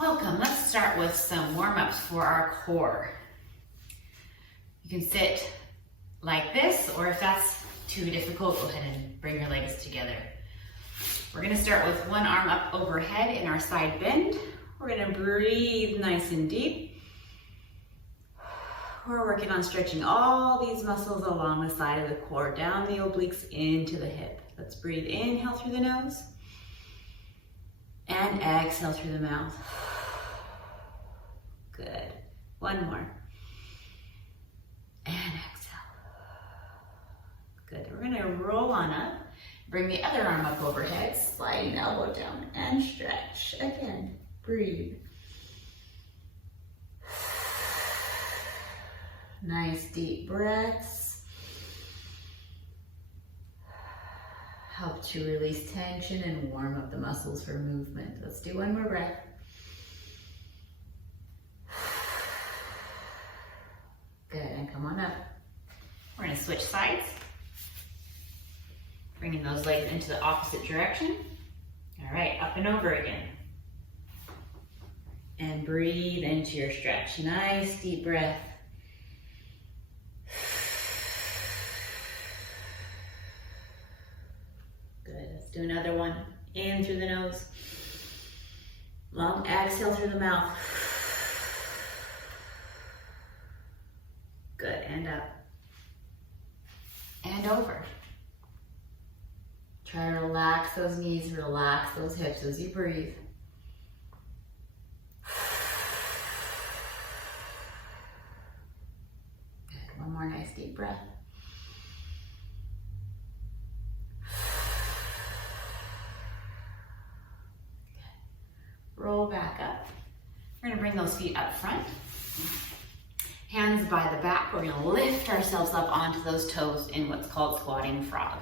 Welcome. Let's start with some warm-ups for our core. You can sit like this, or if that's too difficult, go ahead and bring your legs together. We're going to start with one arm up overhead in our side bend. We're going to breathe nice and deep. We're working on stretching all these muscles along the side of the core, down the obliques into the hip. Let's breathe, inhale through the nose, and exhale through the mouth. Good. One more. And exhale. Good. We're going to roll on up. Bring the other arm up overhead, sliding the elbow down, and stretch. Again, breathe. Nice deep breaths. Help to release tension and warm up the muscles for movement. Let's do one more breath. Good, and come on up. We're going to switch sides. Bringing those legs into the opposite direction. All right, up and over again. And breathe into your stretch. Nice deep breath. Good, let's do another one. In through the nose. Long exhale through the mouth. Good, and up. And over. Try to relax those knees, relax those hips as you breathe. Good, one more nice deep breath. Good. Roll back up. We're going to bring those feet up front. Hands by the back. We're going to lift ourselves up onto those toes in what's called squatting frog.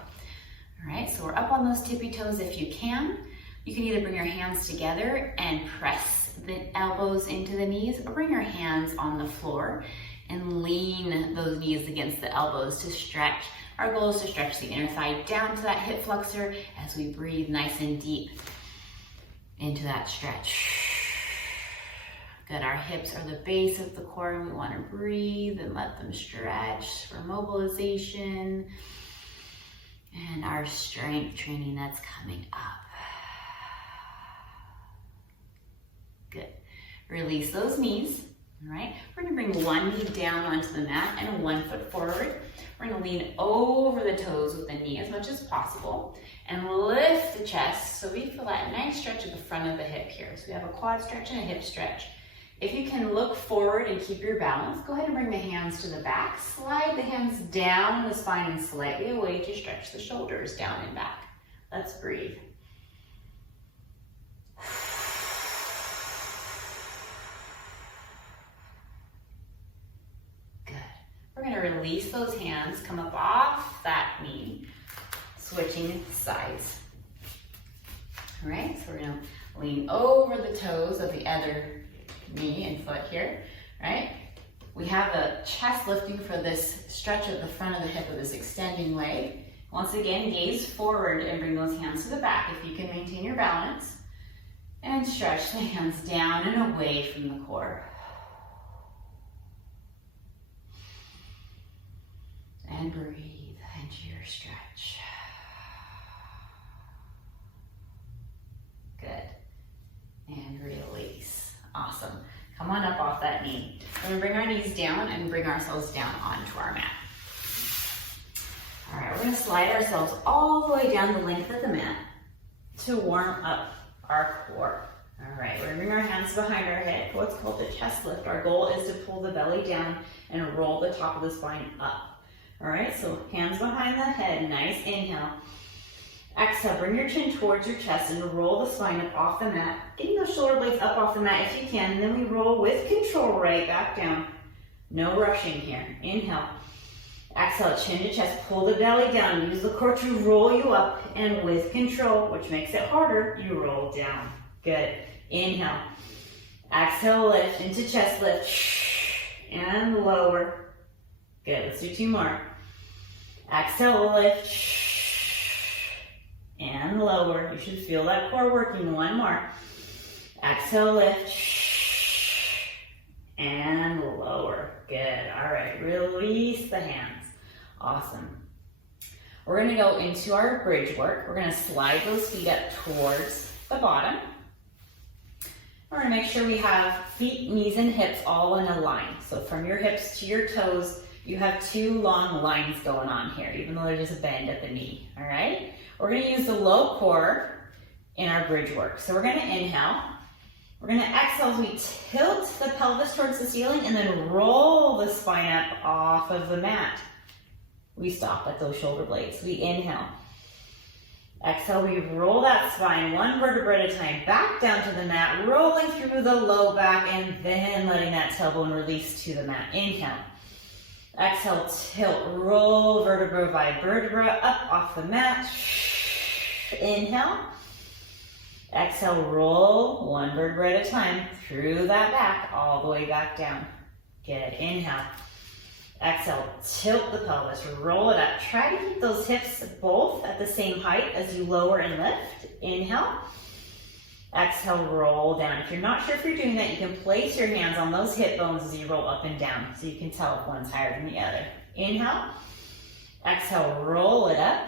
All right, so we're up on those tippy toes if you can. You can either bring your hands together and press the elbows into the knees, or bring your hands on the floor and lean those knees against the elbows to stretch. Our goal is to stretch the inner thigh down to that hip flexor as we breathe nice and deep into that stretch. Good, our hips are the base of the core, and we want to breathe and let them stretch for mobilization and our strength training that's coming up. Good. Release those knees. All right. We're going to bring one knee down onto the mat and 1 foot forward. We're going to lean over the toes with the knee as much as possible and lift the chest so we feel that nice stretch at the front of the hip here. So we have a quad stretch and a hip stretch. If you can look forward and keep your balance, go ahead and bring the hands to the back. Slide the hands down the spine and slightly away to stretch the shoulders down and back. Let's breathe. Good. We're going to release those hands, come up off that knee, switching sides. All right, so we're going to lean over the toes of the other knee and foot here, right? We have the chest lifting for this stretch at the front of the hip of this extending leg. Once again, gaze forward and bring those hands to the back if you can maintain your balance. And stretch the hands down and away from the core. And breathe into your stretch. Good. And release. Awesome. Come on up off that knee. We're going to bring our knees down and bring ourselves down onto our mat. All right, we're going to slide ourselves all the way down the length of the mat to warm up our core. All right, we're going to bring our hands behind our head for what's called the chest lift. Our goal is to pull the belly down and roll the top of the spine up. All right, so hands behind the head, nice inhale. Exhale, bring your chin towards your chest and roll the spine up off the mat. Getting those shoulder blades up off the mat if you can, and then we roll with control right back down. No rushing here. Inhale. Exhale, chin to chest, pull the belly down. Use the core to roll you up, and with control, which makes it harder, you roll down. Good. Inhale. Exhale, lift into chest lift. And lower. Good, let's do 2 more. Exhale, lift. And lower. You should feel that core working. 1 more. Exhale, lift. And lower. Good. All right, release the hands. Awesome. We're gonna go into our bridge work. We're gonna slide those feet up towards the bottom. We're gonna make sure we have feet, knees, and hips all in a line. So from your hips to your toes, you have two long lines going on here, even though there's just a bend at the knee, all right? We're gonna use the low core in our bridge work. So we're gonna inhale. We're gonna exhale as we tilt the pelvis towards the ceiling and then roll the spine up off of the mat. We stop at those shoulder blades. We inhale. Exhale, we roll that spine one vertebra at a time back down to the mat, rolling through the low back and then letting that tailbone release to the mat. Inhale. Exhale, tilt, roll vertebra by vertebra up off the mat. Inhale. Exhale, roll one vertebra at a time through that back, all the way back down. Good. Inhale. Exhale, tilt the pelvis, roll it up. Try to keep those hips both at the same height as you lower and lift. Inhale. Exhale, roll down. If you're not sure if you're doing that, you can place your hands on those hip bones as you roll up and down, so you can tell if one's higher than the other. Inhale. Exhale, roll it up.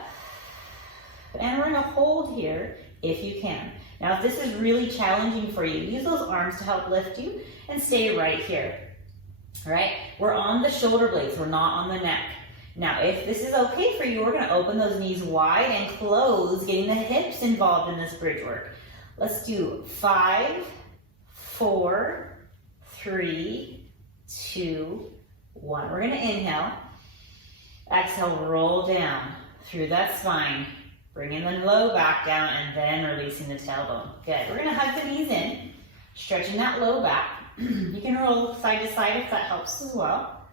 And we're gonna hold here if you can. Now, if this is really challenging for you, use those arms to help lift you and stay right here. All right, we're on the shoulder blades, we're not on the neck. Now, if this is okay for you, we're gonna open those knees wide and close, getting the hips involved in this bridge work. Let's do 5, 4, 3, 2, 1. We're gonna inhale. Exhale, roll down through that spine. Bringing the low back down and then releasing the tailbone. Good. We're gonna hug the knees in, stretching that low back. You can roll side to side if that helps as well.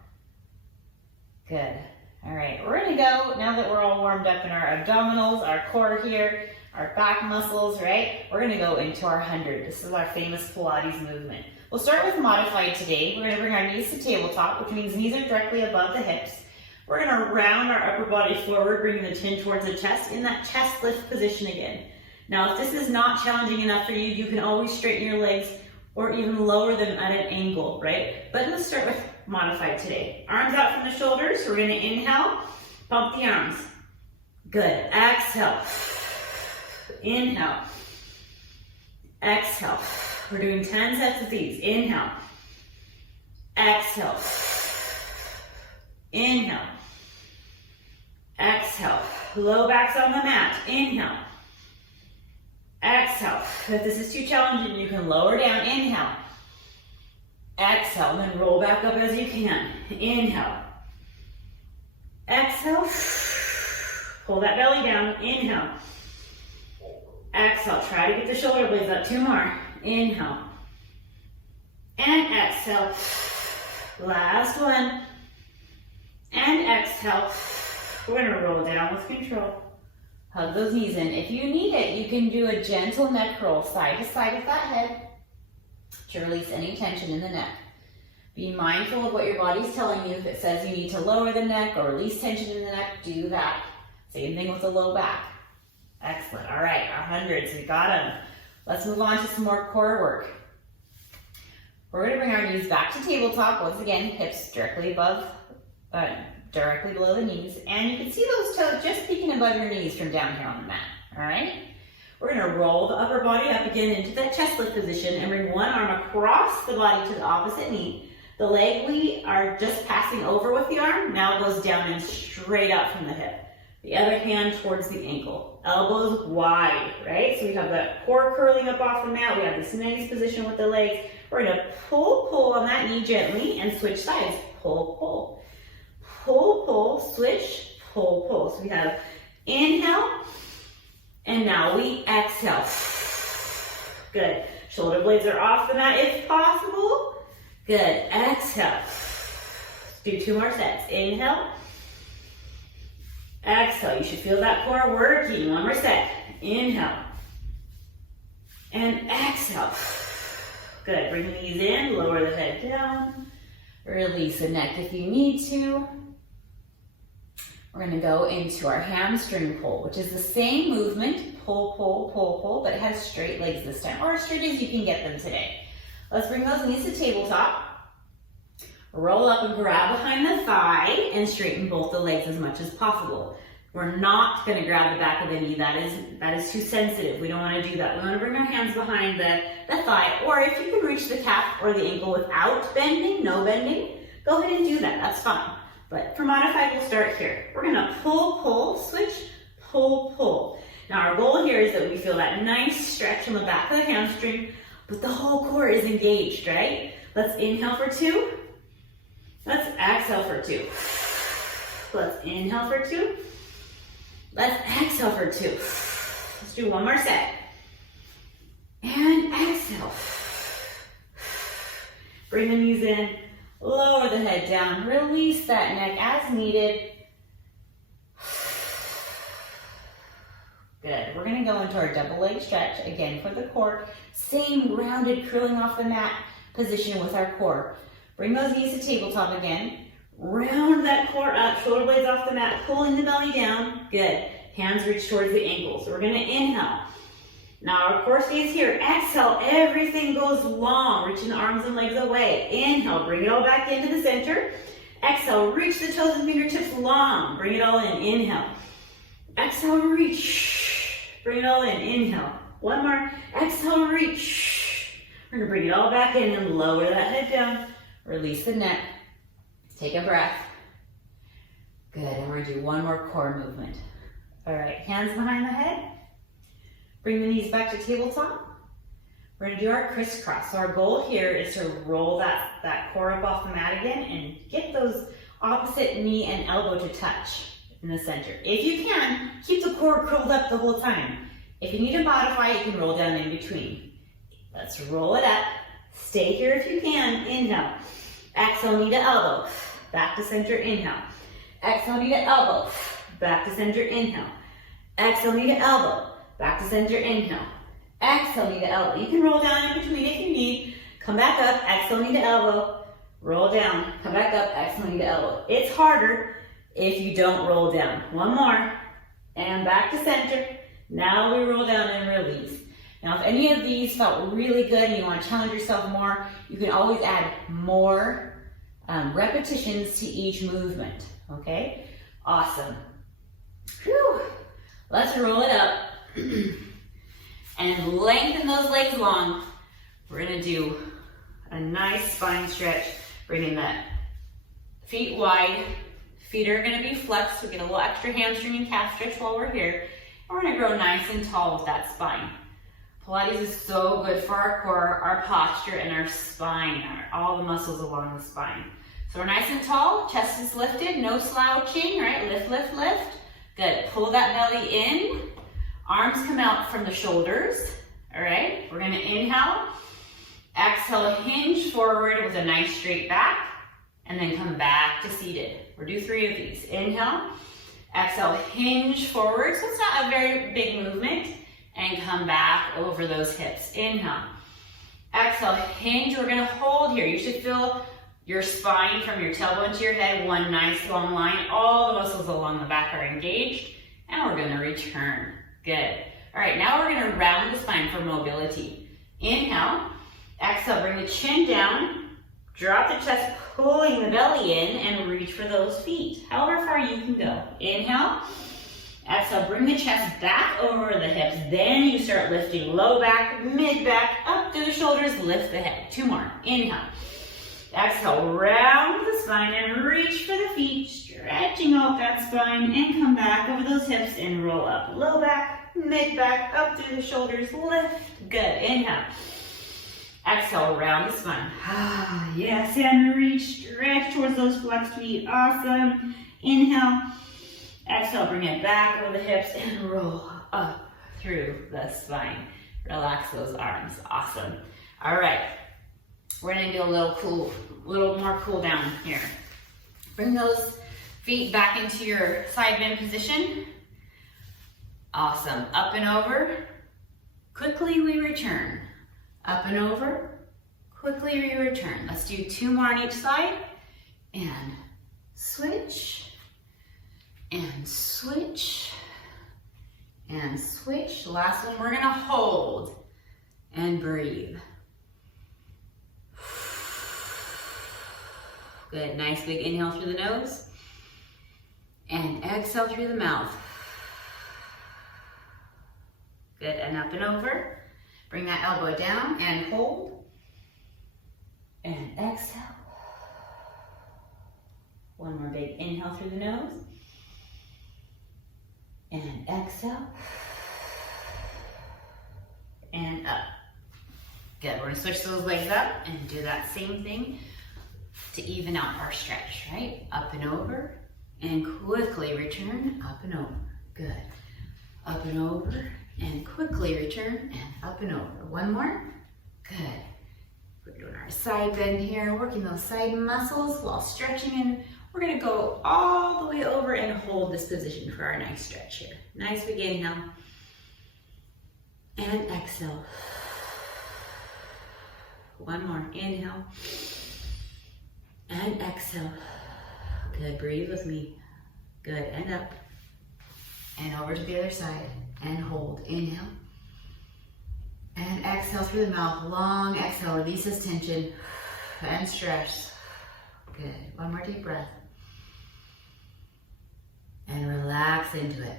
Good. All right, we're gonna go, now that we're all warmed up in our abdominals, our core here, our back muscles, right? We're gonna go into our 100. This is our famous Pilates movement. We'll start with modified today. We're gonna bring our knees to tabletop, which means knees are directly above the hips. We're gonna round our upper body forward, bringing the chin towards the chest in that chest lift position again. Now, if this is not challenging enough for you, you can always straighten your legs or even lower them at an angle, right? But let's start with modified today. Arms out from the shoulders. We're gonna inhale, pump the arms. Good. Exhale. Inhale. Exhale. We're doing 10 sets of these. Inhale. Exhale. Inhale. Exhale. Low back's on the mat. Inhale. Exhale. If this is too challenging, you can lower down. Inhale. Exhale, and then roll back up as you can. Inhale. Exhale. Pull that belly down. Inhale. Exhale. Try to get the shoulder blades up. 2 more. Inhale. And exhale. Last one. And exhale. We're going to roll down with control. Hug those knees in. If you need it, you can do a gentle neck roll side to side of that head to release any tension in the neck. Be mindful of what your body's telling you. If it says you need to lower the neck or release tension in the neck, do that. Same thing with the low back. Excellent. All right, our 100s, we got them. Let's move on to some more core work. We're going to bring our knees back to tabletop. Once again, hips directly below the knees. And you can see those toes just peeking above your knees from down here on the mat. All right? We're going to roll the upper body up again into that chest lift position and bring one arm across the body to the opposite knee. The leg we are just passing over with the arm now goes down and straight out from the hip. The other hand towards the ankle. Elbows wide, right? So we have that core curling up off the mat. We have this nice position with the legs. We're going to pull on that knee gently and switch sides. Pull, pull. Pull, pull, switch, pull, pull. So we have inhale, and now we exhale. Good. Shoulder blades are off the mat if possible. Good. Exhale. Do 2 more sets. Inhale. Exhale. You should feel that core working. 1 more set. Inhale. And exhale. Good. Bring the knees in. Lower the head down. Release the neck if you need to. We're gonna go into our hamstring pull, which is the same movement, pull, pull, pull, pull, but it has straight legs this time, or as straight as you can get them today. Let's bring those knees to tabletop. Roll up and grab behind the thigh and straighten both the legs as much as possible. We're not gonna grab the back of the knee. That is too sensitive. We don't wanna do that. We wanna bring our hands behind the thigh, or if you can reach the calf or the ankle without bending, no bending, go ahead and do that, that's fine. But for modified, we'll start here. We're gonna pull, pull, switch, pull, pull. Now our goal here is that we feel that nice stretch on the back of the hamstring, but the whole core is engaged, right? Let's inhale for 2. Let's exhale for 2. Let's inhale for 2. Let's exhale for 2. Let's do one more set. And exhale. Bring the knees in, lower the head down, release that neck as needed. Good. We're going to go into our double leg stretch again for the core. Same rounded curling off the mat position with our core. Bring those knees to tabletop again. Round that core up, shoulder blades off the mat, pulling the belly down. Good. Hands reach towards the ankles. So we're going to inhale. Now our core stays here. Exhale, everything goes long, reaching the arms and legs away. Inhale, bring it all back into the center. Exhale, reach the toes and fingertips long. Bring it all in. Inhale. Exhale, reach. Bring it all in. Inhale. One more. Exhale, reach. We're going to bring it all back in and lower that head down. Release the neck. Take a breath. Good, and we're gonna do one more core movement. All right, hands behind the head. Bring the knees back to tabletop. We're gonna do our crisscross. So our goal here is to roll that core up off the mat again and get those opposite knee and elbow to touch in the center. If you can, keep the core curled up the whole time. If you need to modify, you can roll down in between. Let's roll it up. Stay here if you can. Inhale. Exhale, knee to elbow. Back to center, inhale. Exhale, knee to elbow. Back to center, inhale. Exhale, knee to elbow. Back to center, inhale. Exhale, knee to elbow. You can roll down in between if you need. Come back up, exhale, knee to elbow. Roll down, come back up, exhale, knee to elbow. It's harder if you don't roll down. One more. And back to center. Now we roll down and release. Now, if any of these felt really good and you want to challenge yourself more, you can always add more repetitions to each movement, okay? Awesome. Whew. Let's roll it up and lengthen those legs long. We're gonna do a nice spine stretch, bringing the feet wide. Feet are gonna be flexed, so get a little extra hamstring and calf stretch while we're here. And we're gonna grow nice and tall with that spine. Pilates is so good for our core, our posture, and our spine, all the muscles along the spine. So we're nice and tall, chest is lifted, no slouching, right? Lift, lift, lift. Good, pull that belly in. Arms come out from the shoulders, all right? We're gonna inhale, exhale, hinge forward with a nice straight back, and then come back to seated. We'll do 3 of these. Inhale, exhale, hinge forward, so it's not a very big movement. And come back over those hips. Inhale. Exhale, hinge. We're gonna hold here. You should feel your spine from your tailbone to your head, one nice long line. All the muscles along the back are engaged. And we're gonna return. Good. All right, now we're gonna round the spine for mobility. Inhale. Exhale, bring the chin down. Drop the chest, pulling the belly in, and reach for those feet. However far you can go. Inhale. Exhale, bring the chest back over the hips. Then you start lifting low back, mid back, up through the shoulders, lift the head. 2 more. Inhale. Exhale, round the spine and reach for the feet, stretching out that spine, and come back over those hips and roll up. Low back, mid back, up through the shoulders, lift. Good. Inhale. Exhale, round the spine. Yes, and reach, stretch towards those flexed feet. Awesome. Inhale. Exhale, bring it back over the hips and roll up through the spine. Relax those arms. Awesome. All right. We're gonna do a little more cool down here. Bring those feet back into your side bend position. Awesome. Up and over. Quickly we return. Up and over. Quickly we return. Let's do 2 more on each side. And switch. and switch, and switch. Last one, we're gonna hold and breathe. Good, nice big inhale through the nose and exhale through the mouth. Good, and up and over. Bring that elbow down and hold and exhale. One more big inhale through the nose and exhale and up. Good, we're gonna switch those legs up and do that same thing to even out our stretch, right? Up and over and quickly return, up and over. Good, up and over and quickly return and up and over. One more, good. We're doing our side bend here, working those side muscles while stretching, and we're gonna go all the way over and hold this position for our nice stretch here. Nice big inhale and exhale. One more, inhale and exhale. Good, breathe with me. Good, and up and over to the other side and hold. Inhale and exhale through the mouth. Long exhale, release this tension and stretch. Good, one more deep breath and relax into it.